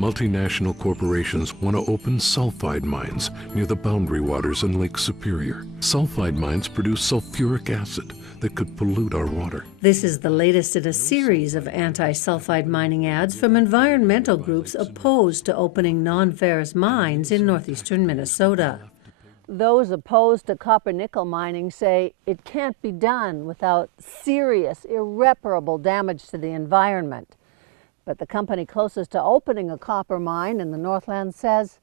Multinational corporations want to open sulfide mines near the boundary waters in Lake Superior. Sulfide mines produce sulfuric acid that could pollute our water. This is the latest in a series of anti-sulfide mining ads from environmental groups opposed to opening non-ferrous mines in northeastern Minnesota. Those opposed to copper-nickel mining say it can't be done without serious, irreparable damage to the environment. But the company closest to opening a copper mine in the Northland says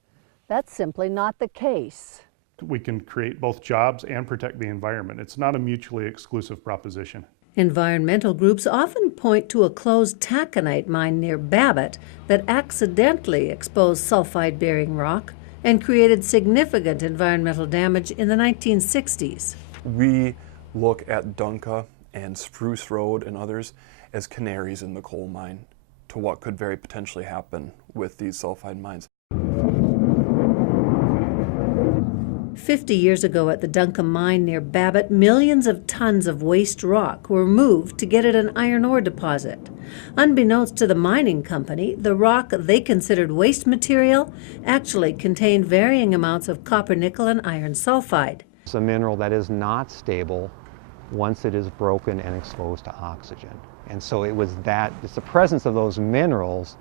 that's simply not the case. We can create both jobs and protect the environment. It's not a mutually exclusive proposition. Environmental groups often point to a closed taconite mine near Babbitt that accidentally exposed sulfide-bearing rock and created significant environmental damage in the 1960s. We look at Dunca and Spruce Road and others as canaries in the coal mine to what could very potentially happen with these sulfide mines. 50 years ago at the Dunca mine near Babbitt, millions of tons of waste rock were moved to get at an iron ore deposit. Unbeknownst to the mining company, the rock they considered waste material actually contained varying amounts of copper, nickel, and iron sulfide. It's a mineral that is not stable once it is broken and exposed to oxygen. And so it's the presence of those minerals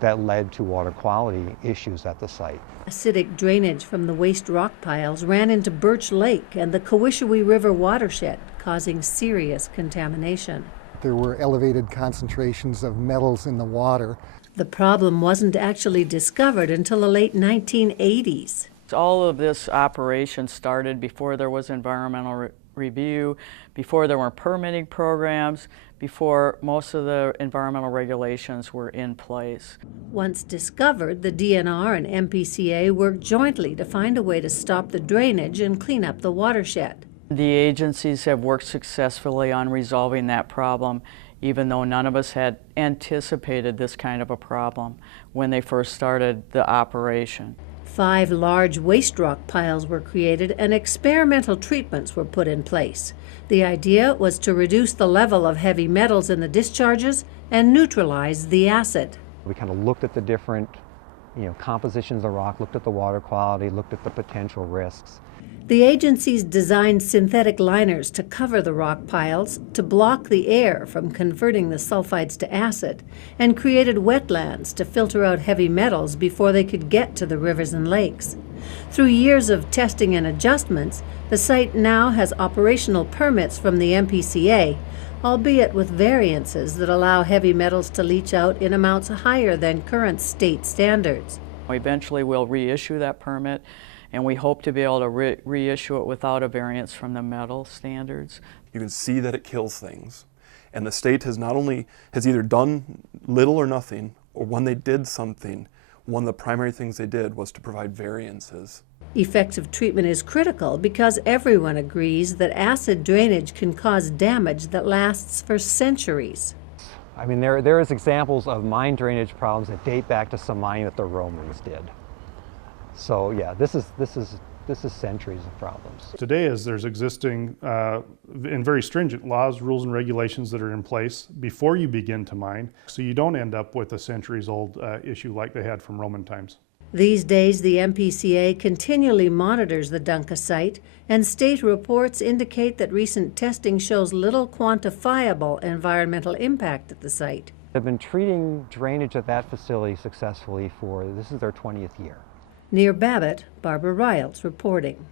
that led to water quality issues at the site. Acidic drainage from the waste rock piles ran into Birch Lake and the Kawishawee River watershed, causing serious contamination. There were elevated concentrations of metals in the water. The problem wasn't actually discovered until the late 1980s. All of this operation started before there was environmental review, before there were permitting programs, before most of the environmental regulations were in place. Once discovered, the DNR and MPCA worked jointly to find a way to stop the drainage and clean up the watershed. The agencies have worked successfully on resolving that problem, even though none of us had anticipated this kind of a problem when they first started the operation. 5 large waste rock piles were created and experimental treatments were put in place. The idea was to reduce the level of heavy metals in the discharges and neutralize the acid. We kind of looked at the different compositions of the rock, looked at the water quality, looked at the potential risks. The agencies designed synthetic liners to cover the rock piles to block the air from converting the sulfides to acid, and created wetlands to filter out heavy metals before they could get to the rivers and lakes. Through years of testing and adjustments, the site now has operational permits from the MPCA, albeit with variances that allow heavy metals to leach out in amounts higher than current state standards. Eventually we'll reissue that permit, and we hope to be able to reissue it without a variance from the metal standards. You can see that it kills things. And the state has either done little or nothing, or when they did something, one of the primary things they did was to provide variances. Effective treatment is critical because everyone agrees that acid drainage can cause damage that lasts for centuries. I mean, there is examples of mine drainage problems that date back to some mining that the Romans did. So yeah, this is centuries of problems. Today, as there's existing and very stringent laws, rules, and regulations that are in place before you begin to mine, so you don't end up with a centuries-old issue like they had from Roman times. These days, the MPCA continually monitors the Dunca site, and state reports indicate that recent testing shows little quantifiable environmental impact at the site. They've been treating drainage at that facility successfully this is their 20th year. Near Babbitt, Barbara Reyelts reporting.